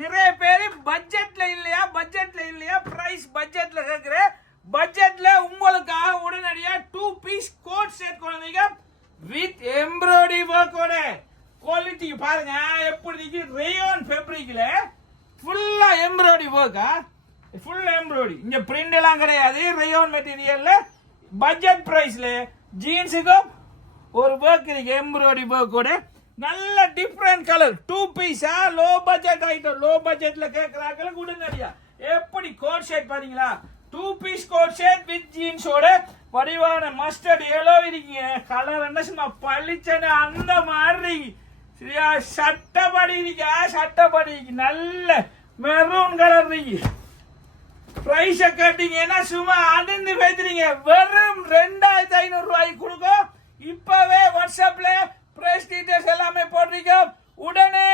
நிறைய பேர் பட்ஜெட்ல இல்லையா பிரைஸ் பட்ஜெட்ல கேக்குற பட்ஜெட்ல உங்களுக்காக உடனடியா 2 பீஸ் கோட் செட் கொண்டீங்க வித் எம்ப்ராய்டரி ஒர்க்கோட குவாலிட்டி பாருங்க எப்படி இருக்கு ரேயான் ஃபேப்ரிக்ல ஃபுல்லா எம்ப்ராய்டரி ஒர்க்கா ஃபுல் எம்ப்ராய்டரி இங்க பிரிண்ட் எல்லாம் கிடையாது ரேயான் மெட்டீரியல்ல பட்ஜெட் பிரைஸ்ல ஜீன்ஸுக்கு ஒரு ஒர்க் இருக்கு எம்ப்ராய்டரி ஒர்க்கோட நல்ல டிஃபரண்ட் கலர் 2 பீஸா லோ பட்ஜெட் ஐட்டம் லோ பட்ஜெட்ல கேக்குறாங்களுக்கு உடனடியா எப்படி கோட் ஷர்ட் பாத்தீங்களா 2 பீஸ் கோட் ஷர்ட் வித் ஜீன்ஸோட வடிவான மஸ்டர்ட் எல்லோ இருக்கீங்க கலர் என்ன சும்மா பளிச்சன அந்த மாதிரி சரியா சட்டப்படி இருக்கு நல்ல மெரூன் கலர் இருக்கு பிரைஸ் கேட்டீங்கன்னா சும்மா அதிர்ந்து பேசுறீங்க வெறும் 2500 ரூபாய்க்கு கொடுக்கும் இப்பவே வாட்ஸ்அப்ல பிரைஸ் டீடைல்ஸ் எல்லாமே போடுறீங்க உடனே